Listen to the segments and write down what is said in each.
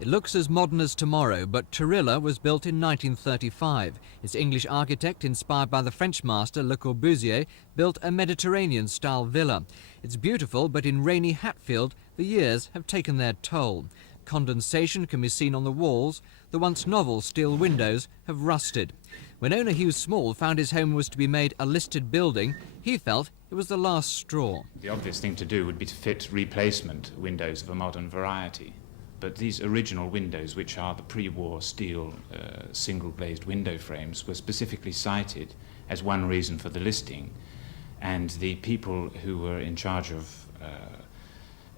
It looks as modern as tomorrow, but Turilla was built in 1935. Its English architect, inspired by the French master Le Corbusier, built a Mediterranean-style villa. It's beautiful, but in rainy Hatfield, the years have taken their toll. Condensation can be seen on the walls. The once novel steel windows have rusted. When owner Hugh Small found his home was to be made a listed building, he felt it was the last straw. The obvious thing to do would be to fit replacement windows of a modern variety. But these original windows, which are the pre-war steel single-glazed window frames, were specifically cited as one reason for the listing. And the people who were in charge of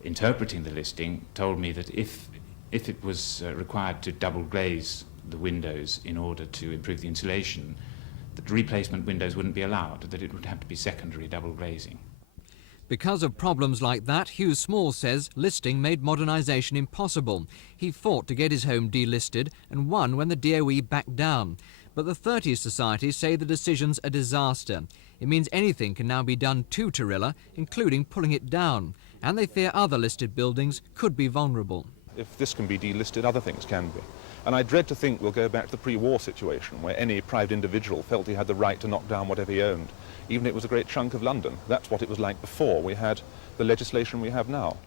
interpreting the listing told me that if it was required to double glaze the windows in order to improve the insulation, that replacement windows wouldn't be allowed, that it would have to be secondary double glazing. Because of problems like that, Hugh Small says listing made modernisation impossible. He fought to get his home delisted and won when the DOE backed down. But the 30s Society say the decision's a disaster. It means anything can now be done to Turilla, including pulling it down. And they fear other listed buildings could be vulnerable. If this can be delisted, other things can be. And I dread to think we'll go back to the pre-war situation where any private individual felt he had the right to knock down whatever he owned, even if it was a great chunk of London. That's what it was like before we had the legislation we have now.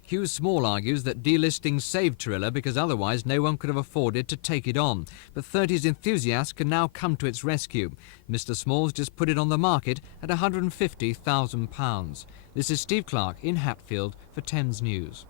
Hugh Small argues that delisting saved Turilla because otherwise no one could have afforded to take it on. But 30s enthusiasts can now come to its rescue. Mr Small's just put it on the market at £150,000. This is Steve Clark in Hatfield for Thames News.